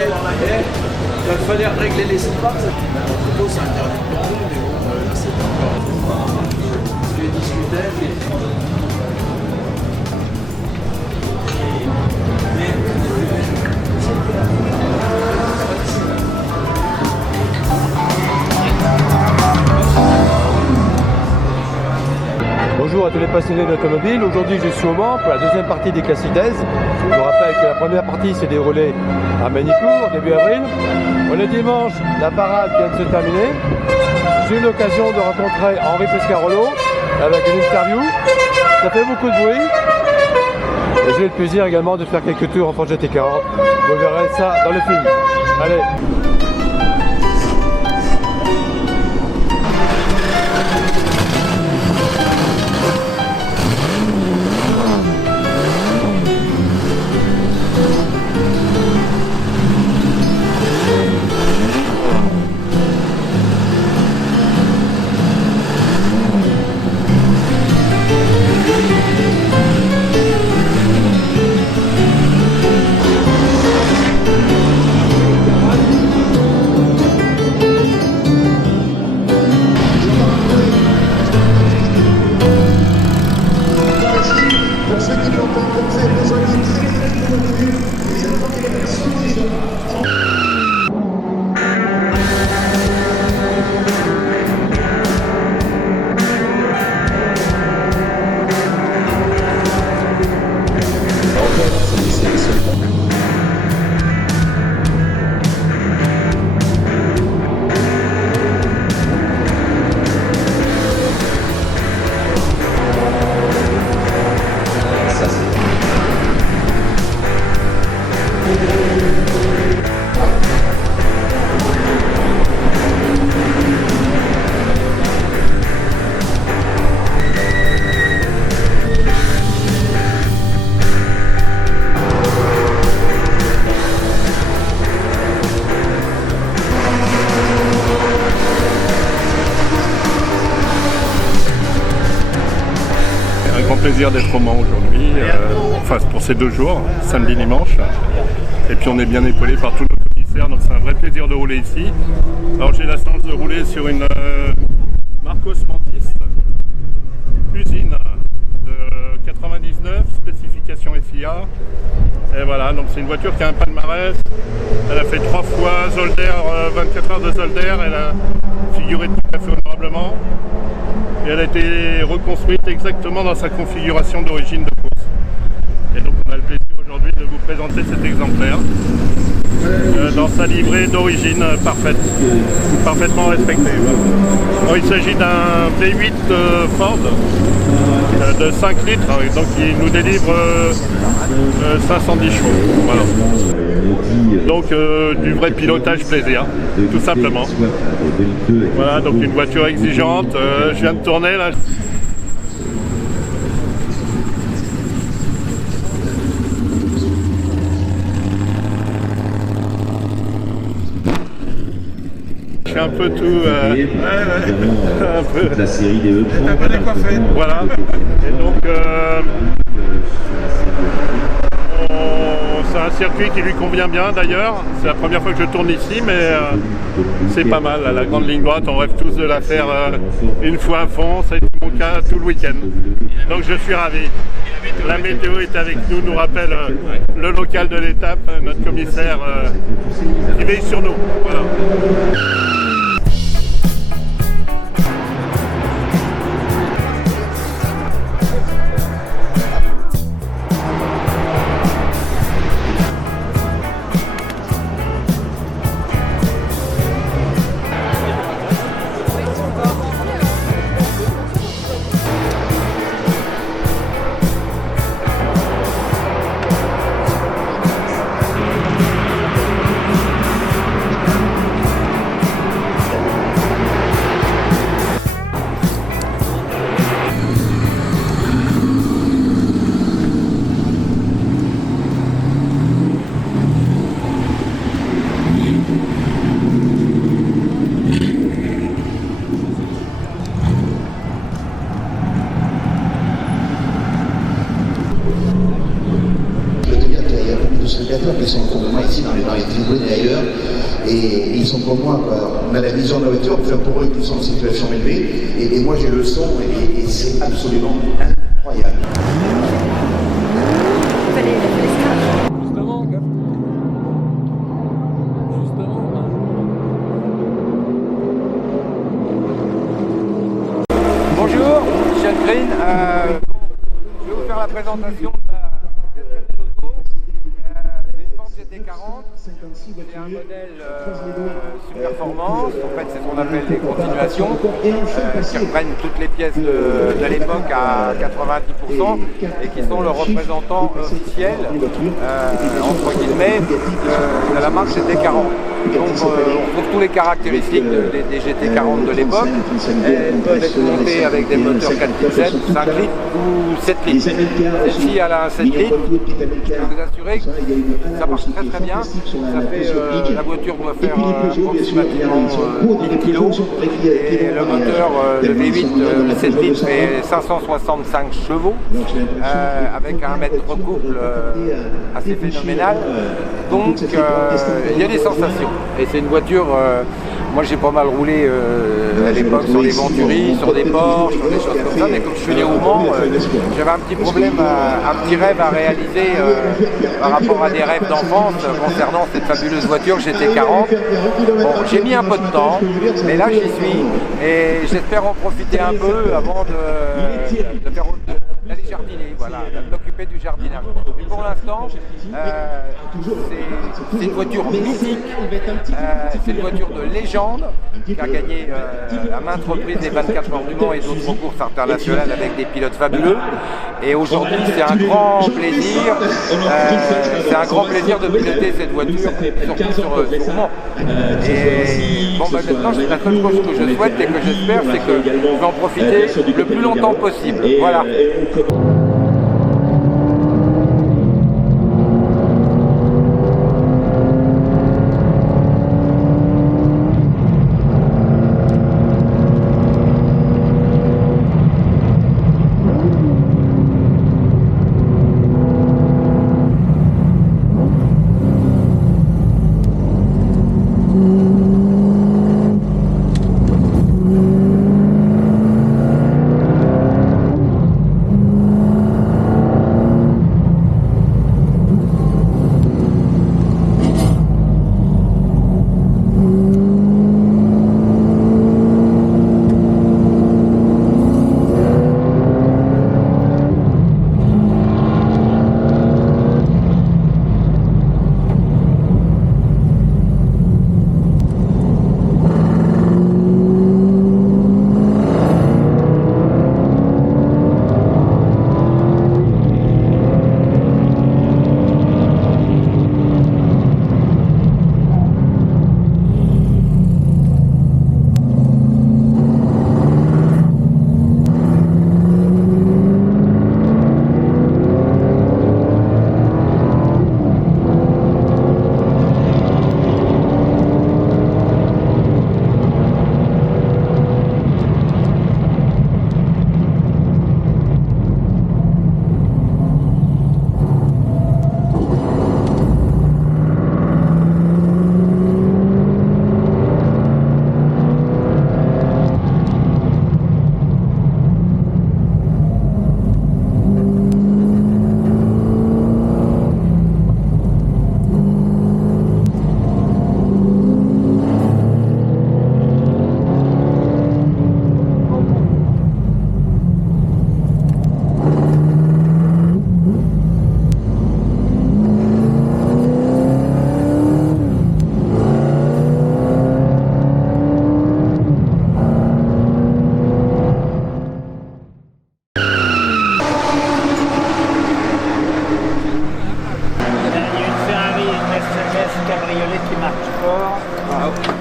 Il fallait régler les sépares. L'entrepôt, c'est interdit de parler, mais bon, là, c'est pas encore. Parce qu'ils discutaient. Bonjour à tous les passionnés d'automobile. Aujourd'hui, je suis au Mans pour la deuxième partie des Classides. Je vous rappelle que la première partie s'est déroulée à Magny-Cours, début avril. On est dimanche, la parade vient de se terminer. J'ai eu l'occasion de rencontrer Henri Pescarolo avec une interview. Ça fait beaucoup de bruit. Et j'ai eu le plaisir également de faire quelques tours en Ford GT40. Vous verrez ça dans le film. Allez! Plaisir d'être au Mans aujourd'hui, enfin pour ces 2 jours, samedi, dimanche. Et puis on est bien épaulé par tous nos commissaires, donc c'est un vrai plaisir de rouler ici. Alors j'ai la chance de rouler sur une Marcos Mantis, usine de 99, spécification FIA. Et voilà, donc c'est une voiture qui a un palmarès. Elle a fait 3 fois Zolder, 24 heures de Zolder, elle a figuré tout à fait honorablement. Et elle a été reconstruite exactement dans sa configuration d'origine de course. Et donc on a le plaisir aujourd'hui de vous présenter cet exemplaire dans sa livrée d'origine parfaite, parfaitement respectée. Alors, il s'agit d'un V8 Ford de 5 litres, donc il nous délivre 510 chevaux. Voilà. Donc du vrai pilotage plaisir, tout simplement. Voilà, donc une voiture exigeante. Je viens de tourner là. Je fais un peu tout. Un peu. La série des un peu décoiffé. Voilà. Et donc c'est un circuit qui lui convient bien d'ailleurs. C'est la première fois que je tourne ici, mais c'est pas mal. La grande ligne droite, on rêve tous de la faire une fois à fond. Ça a été mon cas tout le week-end. Donc je suis ravi. La météo est avec nous, nous rappelle le local de l'étape, notre commissaire qui veille sur nous. Voilà. ici, dans les tribunes et ailleurs. Et ils sont comme moi, quoi. On a la vision de la voiture, enfin, pour eux qui sont en situation élevée, et moi j'ai le son, et c'est absolument incroyable. Bonjour, Michel Green. Je vais vous faire la présentation de la Auto. C'est une Ford GT40. C'est un modèle super performance. En fait, c'est ce qu'on appelle les continuations qui reprennent toutes les pièces de l'époque à 90% et qui sont le représentant officiel, entre guillemets, de la marque GT40. Donc on retrouve tous les caractéristiques des GT40 de l'époque. Elles peuvent être montées avec des moteurs 4.7, 5 litres ou 7 litres. Celle-ci elle a un 7 litres. Je peux vous assurer que ça marche très très bien. Ça fait, la voiture doit faire approximativement 1000 kg et le moteur, le V8, le 7 litres fait 565 chevaux avec un mètre couple assez phénoménal. Donc il y a des sensations. Et c'est une voiture, moi j'ai pas mal roulé à l'époque sur les Venturi, sur des Porsche, sur des choses comme ça, mais comme je suis né au Mans, j'avais un petit problème, un petit rêve à réaliser par rapport à des rêves d'enfance concernant cette fabuleuse voiture GT40. Bon, j'ai mis un peu de temps, mais là j'y suis et j'espère en profiter un peu avant d'aller jardiner, voilà, de m'occuper du jardinage. Mais pour l'instant, c'est une voiture mythique, c'est une voiture de légende qui a gagné à maintes reprises les 24 heures du Mans et d'autres courses internationales avec des pilotes fabuleux. Et aujourd'hui, c'est un grand plaisir, de piloter cette voiture, surtout sur Mans. Et bon, bah, maintenant, la seule chose que je souhaite et que j'espère, c'est que je vais en profiter le plus longtemps possible. Voilà.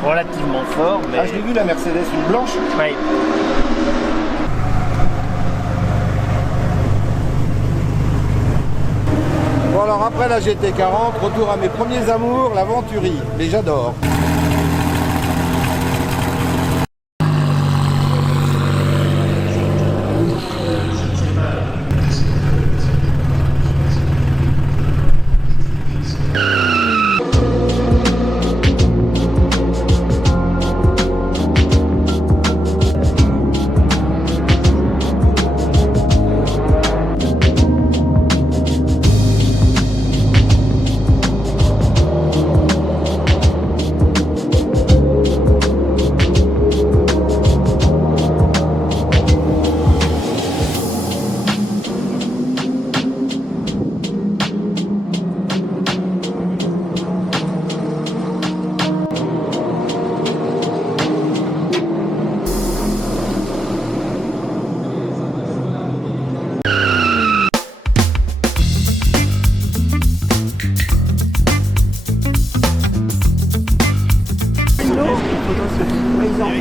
Relativement fort, mais... Ah, je l'ai vu la Mercedes, une blanche. Oui. Bon alors après la GT40, retour à mes premiers amours, la Venturi. Mais j'adore.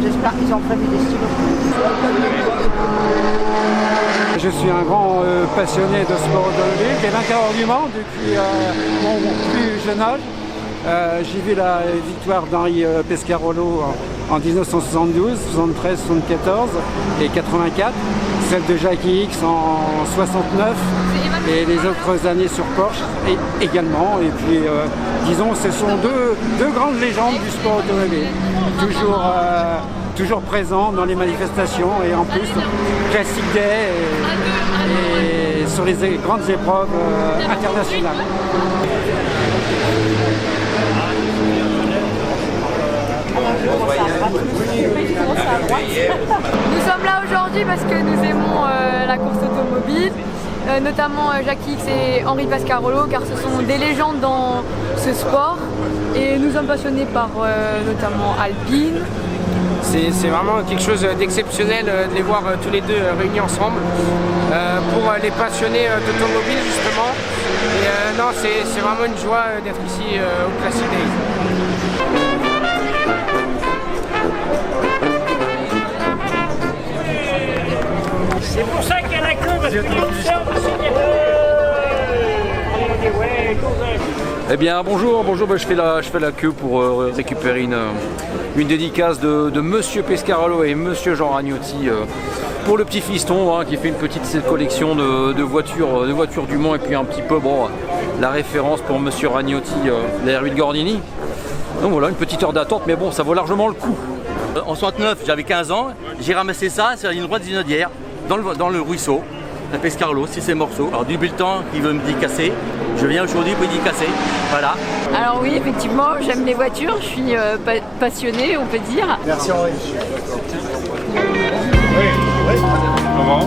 j'espère qu'ils ont prévu des stylos. Je suis un grand passionné de sport automobile, j'ai vainqueur du Mans depuis mon plus jeune âge. J'ai vu la victoire d'Henri Pescarolo en 1972, 73, 74 et 84, celle de Jackie X en 69 et les autres années sur Porsche également. Et puis disons, ce sont deux grandes légendes du sport automobile, toujours présents dans les manifestations et en plus Classic Day et sur les grandes épreuves internationales. Nous sommes là aujourd'hui parce que nous aimons la course automobile, notamment Jackie X et Henri Pescarolo, car ce sont des légendes dans ce sport et nous sommes passionnés par notamment Alpine. C'est vraiment quelque chose d'exceptionnel de les voir tous les deux réunis ensemble pour les passionnés d'automobile justement. Et non, c'est vraiment une joie d'être ici au Classic Days. C'est pour ça qu'il y a la queue, parce que Eh bien bonjour, ben, je fais la queue pour récupérer une dédicace de Monsieur Pescarolo et Monsieur Jean Ragnotti pour le petit fiston qui fait une petite collection de voitures du Mans et puis un petit peu la référence pour Monsieur Ragnotti, la R8 Gordini. Donc voilà, une petite heure d'attente, mais bon, ça vaut largement le coup. En 69, j'avais 15 ans, j'ai ramassé ça sur une droite d'Inaudière, dans le ruisseau, à Pescarolo, 6 morceaux. Alors du bulletin qui veut me dédicasser, je viens aujourd'hui pour dédicacer, voilà. Alors oui, effectivement, j'aime les voitures, je suis passionnée, on peut dire. Merci Henri. Oui. Comment ?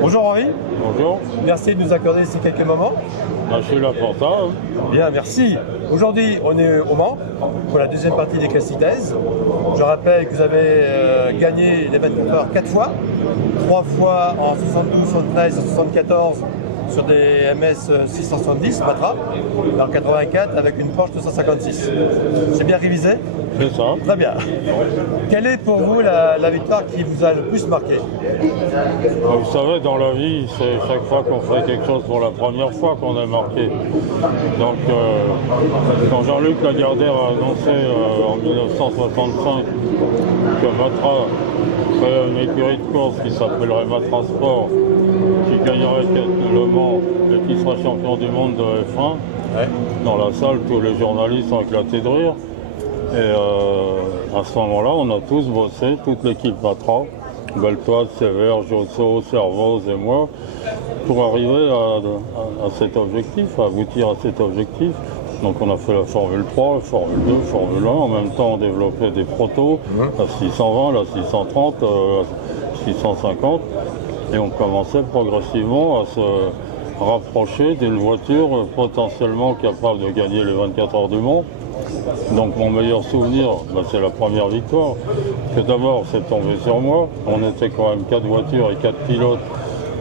Bonjour Henri. Bonjour. Merci de nous accorder ces quelques moments. Je suis là pour ça. Bien, merci. Aujourd'hui, on est au Mans pour la deuxième partie des Classic Days. Je rappelle que vous avez gagné les 24 heures 4 fois, 3 fois en 72, 73 et 74 sur des MS 670 Matra, en 84 avec une Porsche 256. C'est bien révisé? C'est ça. Très bien. Quelle est pour vous la victoire qui vous a le plus marqué? Vous savez, dans la vie, c'est chaque fois qu'on fait quelque chose pour la première fois qu'on est marqué. Donc, quand Jean-Luc Lagardère a annoncé en 1965 que Matra ferait une écurie de course qui s'appellerait Matra Sport, qui gagnerait Le Mans et qui sera champion du monde de F1, dans la salle, tous les journalistes ont éclaté de rire. Et à ce moment-là, on a tous bossé, toute l'équipe Matra, Beltoise, Sévère, Josso, Servoz et moi, pour arriver à cet objectif, à aboutir à cet objectif. Donc on a fait la Formule 3, la Formule 2, Formule 1, en même temps on développait des protos, la 620, la 630, la 650, et on commençait progressivement à se rapprocher d'une voiture potentiellement capable de gagner les 24 heures du Mans. Donc mon meilleur souvenir, c'est la première victoire, que d'abord c'est tombé sur moi. On était quand même 4 voitures et 4 pilotes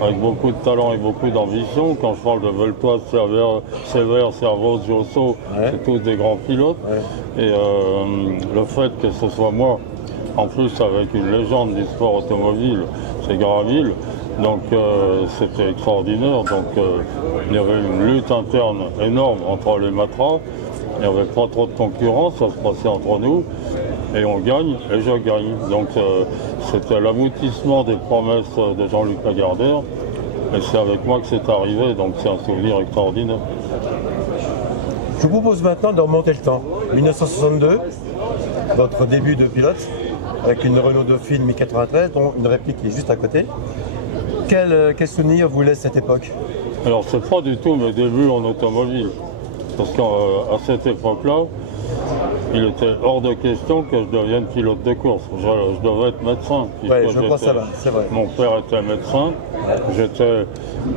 avec beaucoup de talent et beaucoup d'ambition. Quand je parle de Beltoise, Sévère, Servoz, Josso, c'est tous des grands pilotes. Et le fait que ce soit moi, en plus avec une légende du sport automobile, c'est Garaville, donc c'était extraordinaire. Donc il y avait une lutte interne énorme entre les Matra. Il n'y avait pas trop de concurrence, ça se passait entre nous, et on gagne, et je gagne. Donc c'était l'aboutissement des promesses de Jean-Luc Lagardère, et c'est avec moi que c'est arrivé, donc c'est un souvenir extraordinaire. Je vous propose maintenant de remonter le temps. 1962, votre début de pilote, avec une Renault Dauphine 1093, dont une réplique qui est juste à côté. Quel souvenir vous laisse cette époque? Alors c'est pas du tout mes débuts en automobile. Parce qu'à cette époque-là, il était hors de question que je devienne pilote de course. Je devais être médecin. Ouais, je crois ça va, c'est vrai. Mon père était médecin. J'étais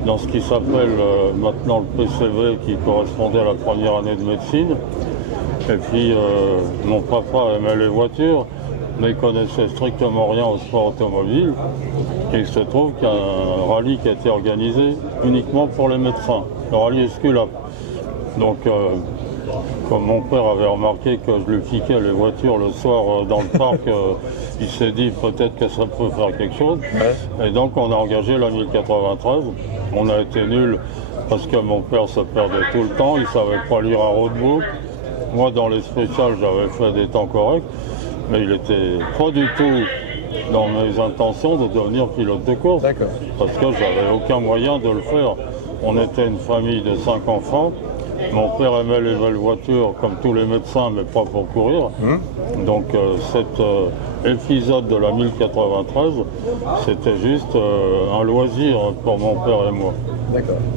dans ce qui s'appelle maintenant le PCV, qui correspondait à la première année de médecine. Et puis mon papa aimait les voitures, mais il connaissait strictement rien au sport automobile. Et il se trouve qu'il y a un rallye qui a été organisé uniquement pour les médecins, le rallye Esculape. Donc, comme mon père avait remarqué que je lui piquais les voitures le soir dans le parc, il s'est dit peut-être que ça peut faire quelque chose. Ouais. Et donc on a engagé la 1093. On a été nuls parce que mon père se perdait tout le temps, il ne savait pas lire un roadbook. Moi, dans les spéciales, j'avais fait des temps corrects, mais il n'était pas du tout dans mes intentions de devenir pilote de course. Parce que j'avais aucun moyen de le faire. On était une famille de 5 enfants. Mon père aimait les belles voitures comme tous les médecins, mais pas pour courir. Donc cet épisode de la 1093, c'était juste un loisir pour mon père et moi.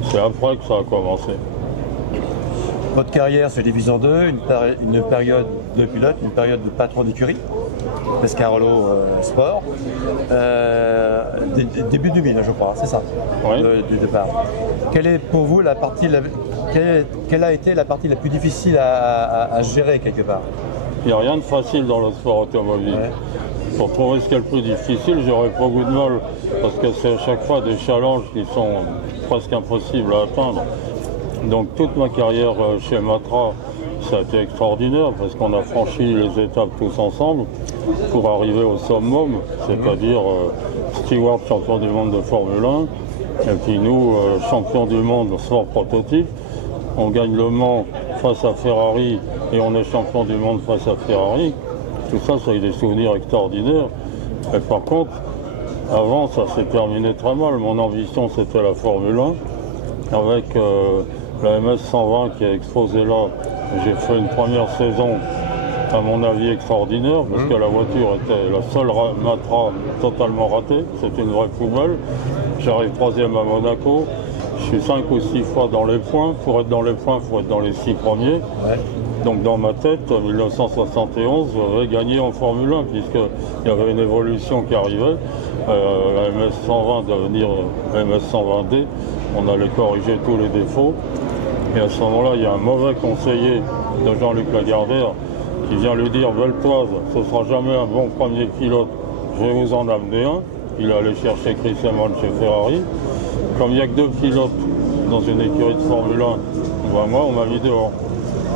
C'est après que ça a commencé. Votre carrière se divise en deux, une période de pilote, une période de patron d'écurie, Pescarolo Sport, début 2000 je crois, c'est ça, du départ. Quelle est pour vous la partie, quelle a été la partie la plus difficile à gérer quelque part? Il n'y a rien de facile dans le sport automobile. Ouais. Pour trouver ce qui est le plus difficile, j'aurais pas beaucoup de mal, parce que c'est à chaque fois des challenges qui sont presque impossibles à atteindre. Donc toute ma carrière chez Matra, ça a été extraordinaire parce qu'on a franchi les étapes tous ensemble pour arriver au summum, c'est-à-dire Stewart champion du monde de Formule 1 et puis nous champions du monde sport prototype. On gagne le Mans face à Ferrari et on est champion du monde face à Ferrari. Tout ça, ça a eu des souvenirs extraordinaires. Et par contre, avant, ça s'est terminé très mal. Mon ambition, c'était la Formule 1 avec la MS 120 qui est exposée là. J'ai fait une première saison, à mon avis, extraordinaire, parce que la voiture était la seule Matra totalement ratée. C'était une vraie poubelle. J'arrive 3e à Monaco. Je suis 5 ou 6 fois dans les points. Pour être dans les points, il faut être dans les 6 premiers. Donc dans ma tête, en 1971, j'avais gagné en Formule 1, puisqu'il y avait une évolution qui arrivait. La MS 120 devenir MS 120D. On allait corriger tous les défauts. Et à ce moment-là, il y a un mauvais conseiller de Jean-Luc Lagardère qui vient lui dire « Beltoise, ce ne sera jamais un bon premier pilote, je vais vous en amener un ». Il est allé chercher Chris Amon chez Ferrari. Comme il n'y a que 2 pilotes dans une écurie de Formule 1, ben moi, on m'a mis dehors.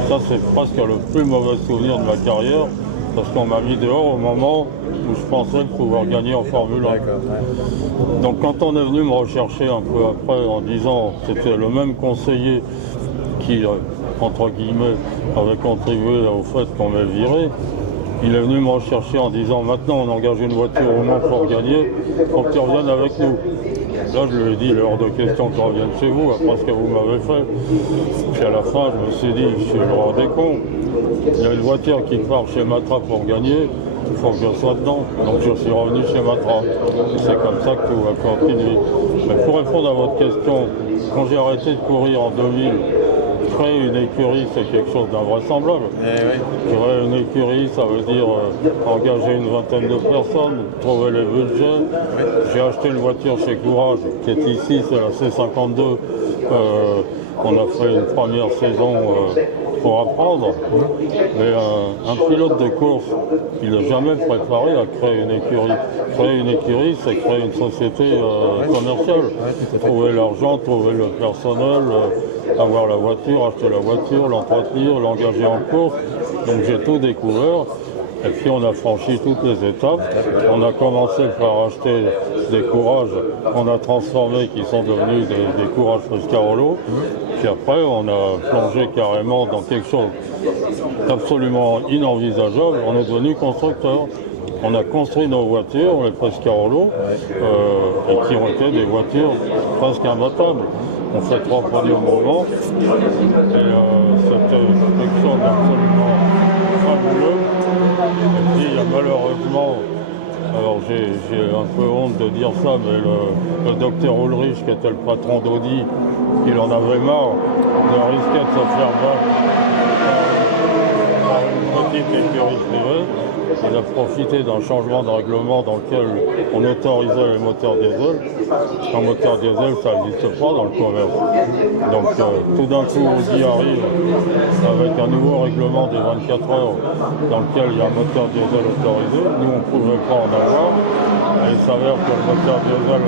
Ça, c'est presque le plus mauvais souvenir de ma carrière, parce qu'on m'a mis dehors au moment où je pensais pouvoir gagner en Formule 1. Donc quand on est venu me rechercher un peu après en disant c'était le même conseiller qui, entre guillemets, avait contribué au fait qu'on m'ait viré, il est venu me rechercher en disant maintenant on engage une voiture au Mans pour gagner, faut que tu reviennes avec nous. Là je lui ai dit il est hors de question qu'on revienne chez vous après ce que vous m'avez fait. Puis à la fin je me suis dit je suis le roi des cons. Il y a une voiture qui part chez Matra pour gagner, il faut que je sois dedans. Donc je suis revenu chez Matra. C'est comme ça que tout va continuer. Mais pour répondre à votre question, quand j'ai arrêté de courir en 2000, créer une écurie, c'est quelque chose d'invraisemblable. Créer une écurie, ça veut dire engager une vingtaine de personnes, trouver les budgets. J'ai acheté une voiture chez Courage, qui est ici, c'est la C52. On a fait une première saison pour apprendre. Mais un pilote de course, il n'est jamais préparé à créer une écurie. Créer une écurie, c'est créer une société commerciale. Trouver l'argent, trouver le personnel, avoir la voiture, acheter la voiture, l'entretenir, l'engager en course. Donc j'ai tout découvert. Et puis on a franchi toutes les étapes. On a commencé par acheter des Courages qu'on a transformés, qui sont devenus des Courages Pescarolo. Puis après on a plongé carrément dans quelque chose d'absolument inenvisageable. On est devenu constructeur. On a construit nos voitures, les Pescarolo, et qui ont été des voitures presque imbattables. On fait 3 produits au moment. Et c'était quelque chose d'absolument fabuleux. Et puis il y a malheureusement, alors j'ai un peu honte de dire ça, mais le docteur Ulrich, qui était le patron d'Audi, il en avait marre de risquer de se faire battre par une petite écurie privée. Il a profité d'un changement de règlement dans lequel on autorisait les moteurs diesel. Un moteur diesel, ça n'existe pas dans le commerce. Donc tout d'un coup, Audi arrive avec un nouveau règlement des 24 heures dans lequel il y a un moteur diesel autorisé. Nous, on ne pouvait pas en avoir. Et il s'avère que le moteur diesel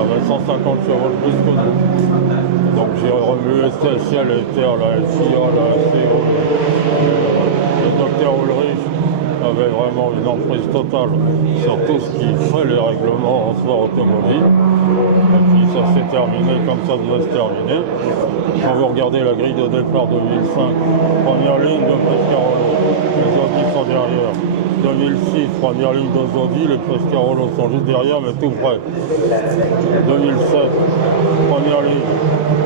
avait 150 chevaux de plus que nous. Donc j'ai remué ciel et terre, la FIA, la SCO, le docteur Ulrich avait vraiment une emprise totale sur tout ce qui fait les règlements en sport automobile. Et puis ça s'est terminé comme ça devait se terminer. Quand vous regardez la grille de départ 2005, première ligne de Pescarolo, les Audi sont derrière. 2006, première ligne de Audi, les Pescarolo sont juste derrière mais tout près. 2007, première ligne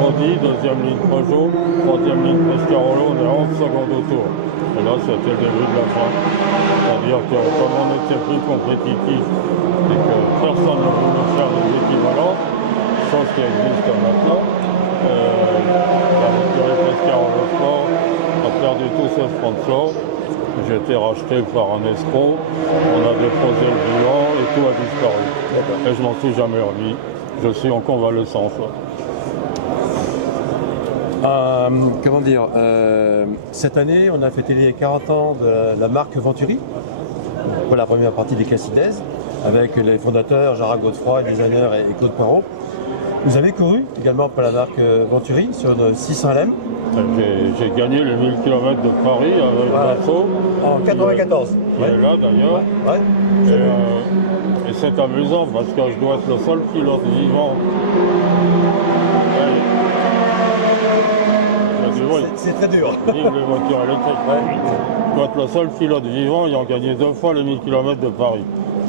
Audi, deuxième ligne Peugeot, troisième ligne Pescarolo, on est à 11 secondes au tour. Et là, c'était le début de la fin. C'est-à-dire que comme on était plus compétitif et que personne ne voulait faire des équivalences, chose qui existe maintenant, la écurie Pescarolo Sport a perdu tous ses sponsors. J'ai été racheté par un escroc, on a déposé le bilan et tout a disparu. Et je m'en suis jamais remis. Je suis en convalescence. Comment dire, cette année, on a fêté les 40 ans de la marque Venturi, pour la première partie des Cassides, avec les fondateurs Gérard Godefroy, designer et Claude Poirot. Vous avez couru également pour la marque Venturi sur une 600 LM. J'ai gagné les 1000 km de Paris avec Basso. En 94. Qui est là d'ailleurs. Et c'est amusant parce que je dois être le seul pilote vivant. C'est très dur. Vive les voitures électriques. Je dois être le seul pilote vivant ayant gagné 2 fois les 1000 km de Paris.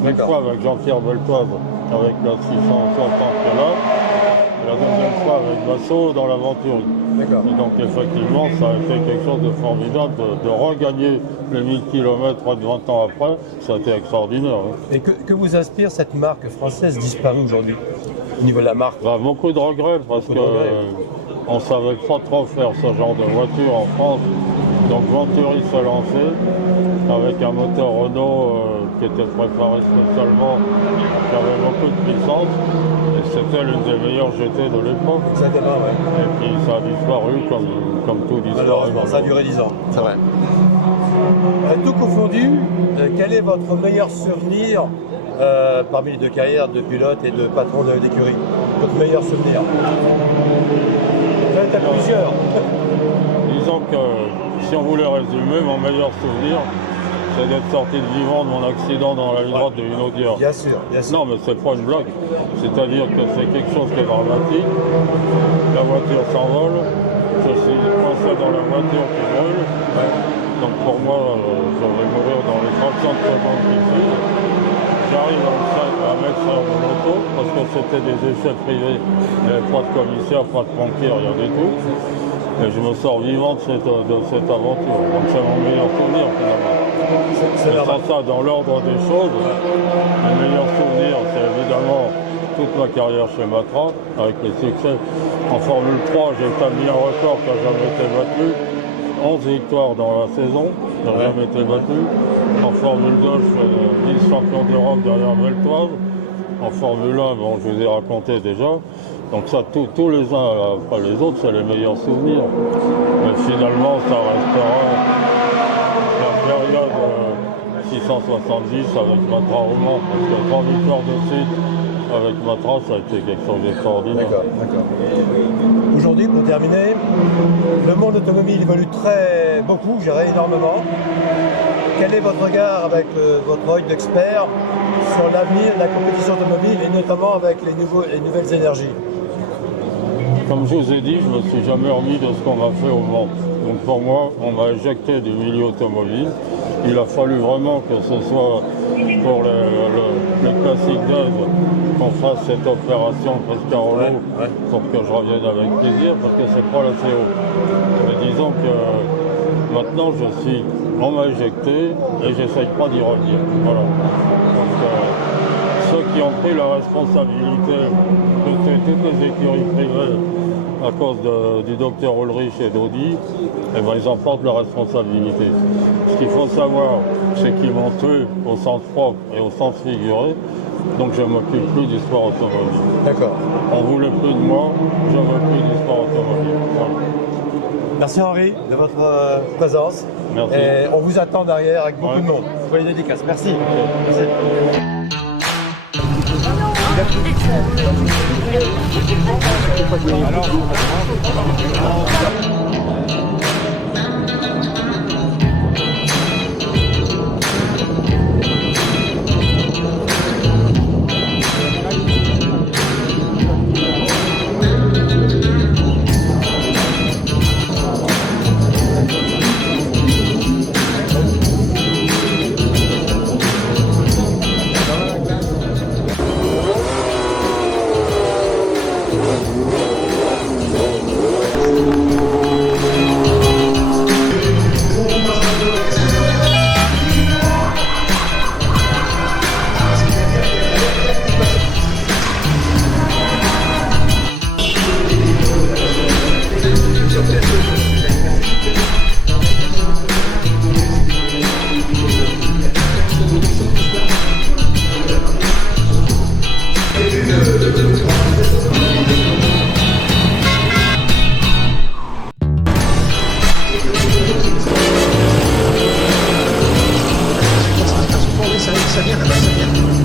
Une fois avec Jean-Pierre Beltoise avec la 660 là. La deuxième fois avec Basso dans l'aventure. Et donc effectivement, ça a été quelque chose de formidable de regagner les 1000 km près de 20 ans après. Ça a été extraordinaire. Et que vous inspire cette marque française disparue aujourd'hui, au niveau de la marque? Beaucoup de regrets parce qu'on ne savait pas trop faire ce genre de voiture en France. Donc Venturi s'est lancé avec un moteur Renault qui était préparé spécialement, qui avait beaucoup de puissance. Et c'était l'une des meilleures GT de l'époque. Exactement, oui. Et puis ça a disparu comme tout disparaît. Malheureusement, ça a duré 10 ans, c'est vrai. Tout confondu, quel est votre meilleur souvenir parmi les deux carrières de pilote et de patron d'écurie? Votre meilleur souvenir? Vous êtes à plusieurs. Disons que si on voulait résumer, mon meilleur souvenir, c'est d'être sorti de vivant de mon accident dans la ligne droite de Hunaudière. Bien sûr, bien sûr. Non, mais c'est pas une blague. C'est-à-dire que c'est quelque chose qui est dramatique. La voiture s'envole, je suis coincé dans la voiture qui brûle. Donc pour moi, je vais mourir dans les 30 secondes qui suivent. J'arrive à m'extraire de l'auto parce que c'était des essais privés. Il n'y avait pas de commissaire, pas de pompier, rien du tout. Et je me sors vivant de cette aventure. Donc c'est mon meilleur souvenir finalement. C'est ça, dans l'ordre des choses, le meilleur souvenir, c'est évidemment toute ma carrière chez Matra, avec les succès. En Formule 3, j'ai établi un record qui n'a jamais été battu. 11 victoires dans la saison, qui n'a jamais été battu. En Formule 2, je fais vice-champion d'Europe derrière Beltoise. En Formule 1, bon, je vous ai raconté déjà. Donc ça, tous les uns après les autres, c'est les meilleurs souvenirs. Mais finalement, ça restera la période 670 avec Matra au Mans, parce que 3 victoires de suite avec Matra, ça a été quelque chose d'extraordinaire. D'accord. Aujourd'hui, pour terminer, le monde automobile évolue beaucoup, je dirais énormément. Quel est votre regard avec votre œil d'expert sur l'avenir de la compétition automobile et notamment avec les nouvelles énergies? Comme je vous ai dit, je ne me suis jamais remis de ce qu'on a fait au Mans. Donc pour moi, on m'a éjecté du milieu automobile. Il a fallu vraiment que ce soit pour les classiques d'aide qu'on fasse cette opération Pescarolo pour que je revienne avec plaisir, parce que c'est pas la CO. Mais disons que maintenant on m'a éjecté et j'essaye pas d'y revenir. Voilà. Donc, ceux qui ont pris la responsabilité de toutes les écuries privées à cause du docteur Ulrich et d'Audi, eh ben, ils en portent la responsabilité. Ce qu'il faut savoir, c'est qu'ils m'ont tué au sens propre et au sens figuré, donc je ne m'occupe plus du sport automobile. D'accord. On ne voulait plus de moi, je ne veux plus du sport automobile. Voilà. Merci Henri de votre présence. Merci. Et on vous attend derrière avec beaucoup de monde. Soyez dédicaces. Merci. Merci. Ça vient là-bas, ça vient.